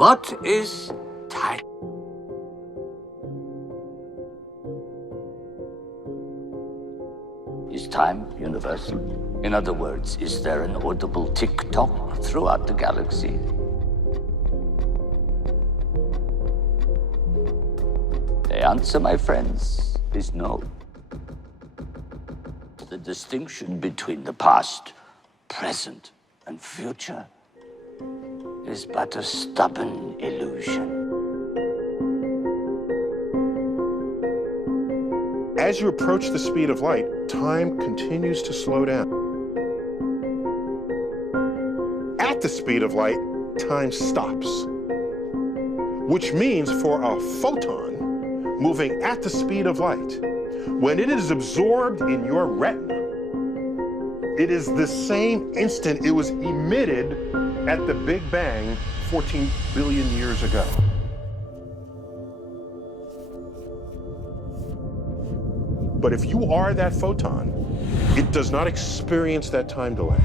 What is time? Is time universal? In other words, is there an audible tick-tock throughout the galaxy? The answer, my friends, is no. The distinction between the past, present, and future is but a stubborn illusion. As you approach the speed of light, time continues to slow down. At the speed of light, time stops. Which means for a photon moving at the speed of light, when it is absorbed in your retina, it is the same instant it was emitted at the Big Bang 14 billion years ago. But if you are that photon, it does not experience that time delay.